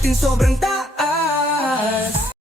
natin sobrang taas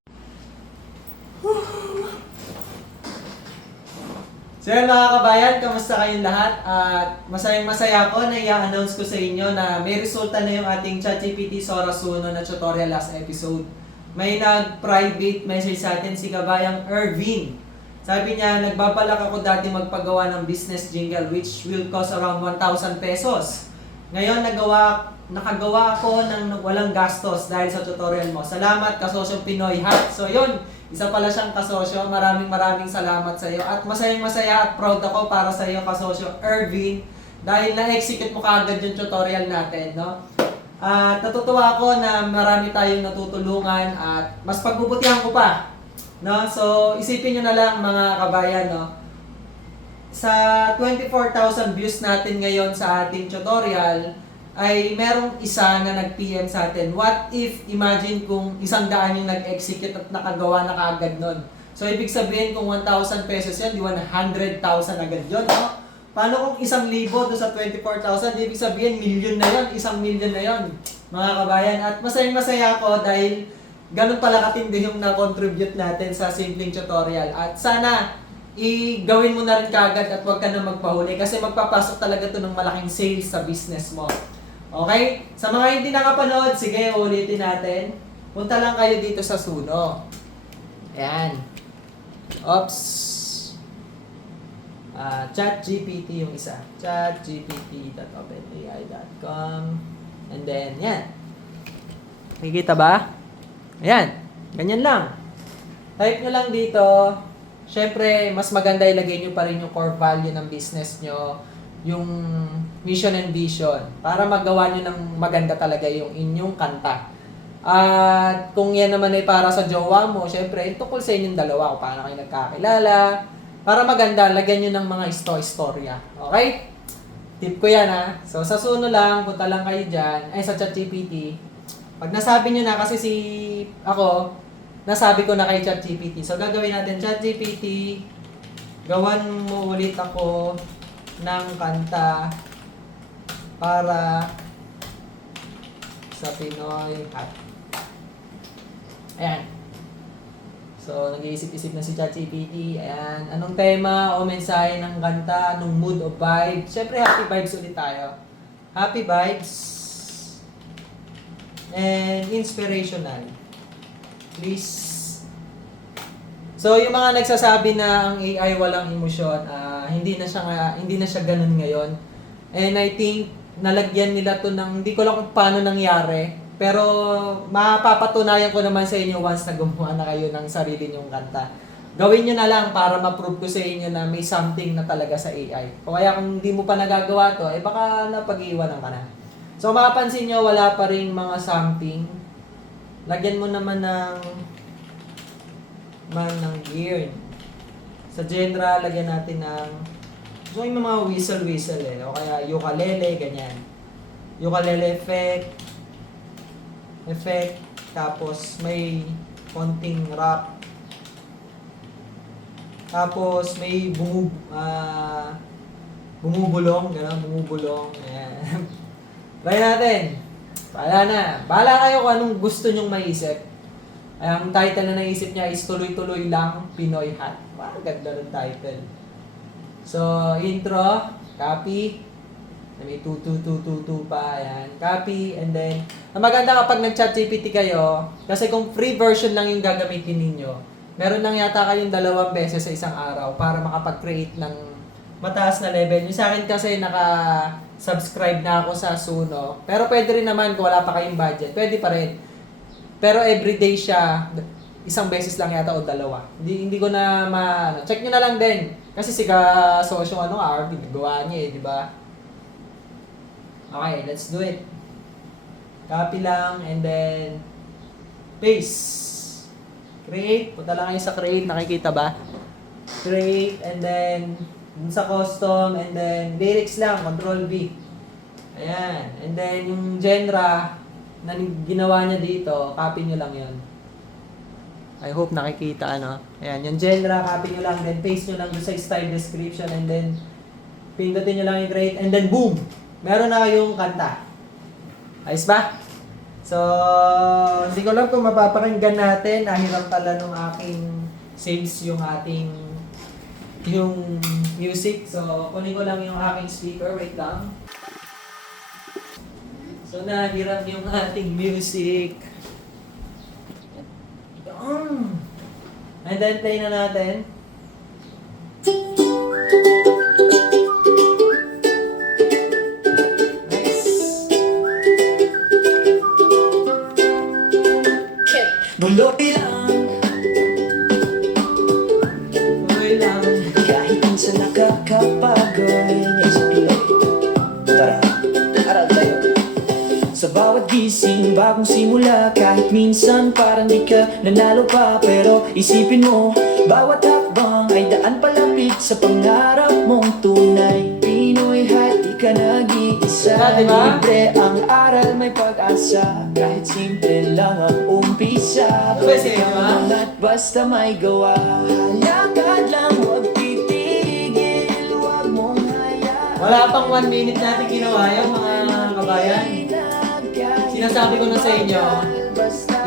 So yun mga kabayan, kamusta kayong lahat? At masayang masaya ako na i-announce ko sa inyo na may resulta na yung ating ChatGPT Sora Suno na tutorial last episode. May nag-private message sa atin si kabayang Ervin. Sabi niya, nagbabalak ako dati magpagawa ng business jingle which will cost around 1,000 pesos. Ngayon, nagawa, nakagawa ako ng walang gastos dahil sa tutorial mo. Salamat, kasosyo Pinoy Hat. So yun, isa pala siyang kasosyo. Maraming maraming salamat sa iyo. At masayang masaya at proud ako para sa iyo, kasosyo Ervin. Dahil na-execute mo kaagad yung tutorial natin, no? At natutuwa ako na marami tayong natutulungan at mas pagbubutihan ko pa. No? So, isipin nyo na lang mga kabayan, no? Sa 24,000 views natin ngayon sa ating tutorial, ay merong isa na nag-PM sa atin. What if, imagine kung isang daan yung nag-execute at nakagawa na kaagad nun. So, ibig sabihin kung 1,000 pesos yan, di 100,000 agad yun, no? Paano kung isang libo doon sa 24,000? Ibig sabihin, million na yon, isang million na yon, mga kabayan. At masayang masaya ako dahil ganun pala katindi yung na-contribute natin sa simpleng tutorial. At sana, i-gawin mo na rin kagad at huwag ka na magpahuli kasi magpapasok talaga to ng malaking sales sa business mo. Okay? Sa mga hindi nakapanood, sige, ulitin natin. Punta lang kayo dito sa Suno. Ayan. Oops. Ah, ChatGPT yung isa. chatgpt.openai.com And then, yan. Nakikita ba? Ayan. Ganyan lang. Type nyo lang dito. Siyempre, mas maganda ilagay nyo pa rin yung core value ng business nyo, yung mission and vision, para magawa nyo ng maganda talaga yung inyong kanta. At kung yan naman ay para sa jowa mo, syempre, tungkol sa inyong dalawa, kung paano kayo nagkakilala, para maganda, lagyan nyo ng mga isto-istorya. Okay? Tip ko yan ha. So, sa suno lang, punta lang kayo dyan, ay sa ChatGPT. Pag nasabi nyo na, kasi si ako, nasabi ko na kay ChatGPT. So, gagawin natin ChatGPT, gawan mo ulit ako ng kanta para sa Pinoy Hat. Ayan. So, nag-iisip-isip na si ChatGPT. Ayan. Anong tema o mensahe ng kanta? Anong mood o vibe? Siyempre, happy vibes ulit tayo. Happy vibes. And inspirational. Please. So, yung mga nagsasabi na ang AI walang emosyon, ah, hindi na siya nga, hindi na siya ganun ngayon. And I think nalagyan nila to ng hindi ko lang kung paano nangyari, pero mapapatunayan ko naman sa inyo once na gumawa na kayo ng sarili nyong kanta. Gawin nyo na lang para ma-prove ko sa inyo na may something na talaga sa AI. O kaya kung hindi mo pa nagagawa to, eh baka napag-iwanan ka na. So makapansin nyo, wala pa rin mga something. Lagyan mo naman ng man ng gear. Sa genre, lagyan natin ng So yung mga whistle-whistle eh. O kaya ukulele, ganyan. Ukulele effect. Effect. Tapos may konting rap. Tapos may bumub, ah, bumubulong, gano'n, bumubulong. Ayan. Try natin. Bahala na. Bahala kayo kung anong gusto nyong maisip. Ang title na naisip niya is Tuloy-Tuloy Lang Pinoy Hat. Parang ganda ng title. So, intro, copy. May 2222 pa, ayan. Copy, and then, ang maganda kapag nag-chat GPT kayo, kasi kung free version lang yung gagamitin ninyo, meron lang yata kayong dalawang beses sa isang araw para makapag-create ng mataas na level. Yung sa akin kasi naka-subscribe na ako sa Suno. Pero pwede rin naman kung wala pa kayong budget. Pwede pa rin. Pero everyday siya, isang beses lang yata o dalawa. Hindi hindi ko na ma ano. Check niyo na lang din. Kasi si ka sosyo ano RB gawa niya eh, di ba? Okay, let's do it. Copy lang and then paste. Create. Punta lang kayo sa create. Nakikita ba? Create and then dun sa custom and then lyrics lang. Control V. Ayan. And then yung genre na ginawa niya dito, copy nyo lang yon. I hope nakikita ano. Ayan, yung genre, copy nyo lang, then paste nyo lang sa style description, and then pindutin nyo lang yung create, and then boom! Meron na kayong kanta. Ayos ba? So, hindi ko lang kung mapapakinggan natin. Nahiram pala nung aking saves yung ating yung music. So, kunin ko lang yung aking speaker. Wait lang. So, nahiram yung ating music. Yun. And then, play na natin. Nice. Buloy Sa bawat gising, bagong simula Kahit minsan parang di ka nanalo pa. Pero isipin mo, bawat hakbang Ay daan palapit sa pangarap mong tunay. Pinoy hat, di ka nag-iisa. Ah? Libre ang aral, may pag-asa. Kahit simple lang ang umpisa. Ano ba sa'yo, di ba? At basta may gawa. Lakad lang, huwag titigil. Huwag mong hayaan. Wala pang one minute natin ginawa yung mga kabayan. Sinasabi ko na sa inyo,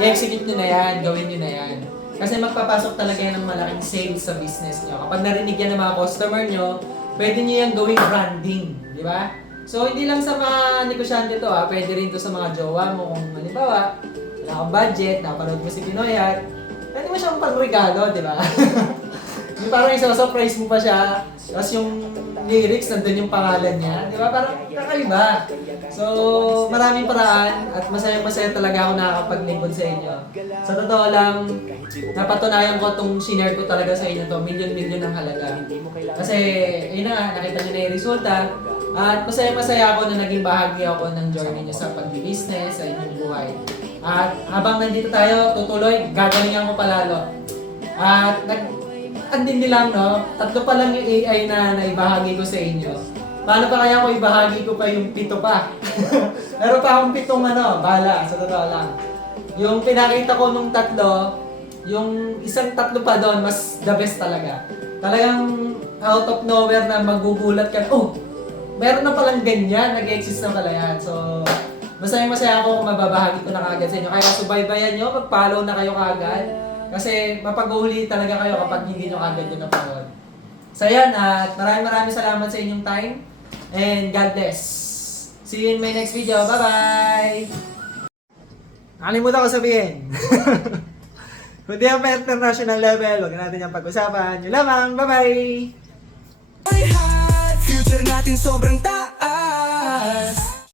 i-execute nyo na yan, gawin nyo na yan. Kasi magpapasok talaga yan ng malaking sales sa business nyo. Kapag narinig yan ng mga customer nyo, pwede nyo yan gawing branding. Di ba? So, hindi lang sa mga negosyante to ha, pwede rin to sa mga jowa mo kung halimbawa, wala kang budget, napanood mo si Pinoyat, pwede mo siyang pang-regalo, di ba? yung parang isa-surprise mo pa siya, tapos yung lyrics, nandun yung pangalan niya, di ba? Parang kakaiba. So, maraming paraan at masayang-masaya talaga ako nakakapag-lingkod sa inyo. Sa totoo lang, napatunayan ko itong shinare ko talaga sa inyo to, milyon-milyon ang halaga. Kasi, ayun na nakita nyo na yung resulta. At masaya-masaya ako na naging bahagi ako ng journey nyo sa pag-business, sa inyong buhay. At habang nandito tayo, tutuloy, gagalingan ko palalo. At nag, ang dindi lang, no? Tatlo pa lang yung AI na naibahagi ko sa inyo. Paano pa kaya ko ibahagi ko pa yung pito pa? Meron pa akong pitong ano, bala, sa totoo lang. Yung pinakita ko nung tatlo, yung isang tatlo pa doon, mas the best talaga. Talagang out of nowhere na magugulat ka, oh, meron na palang ganyan, nag-exist na pala yan. So, masaya masaya ako kung mababahagi ko na kagad sa inyo. Kaya subaybayan nyo, mag-follow na kayo kagad. Kasi mapag-uhuli talaga kayo kapag hindi nyo kagad yun napanood. So yan, at maraming maraming salamat sa inyong time. And God bless. See you in my next video. Bye-bye! Nakalimutan ko sabihin. Kung di ang international level, huwag na natin yung pag-usapan. Yun lamang. Bye-bye! Future natin sobrang taas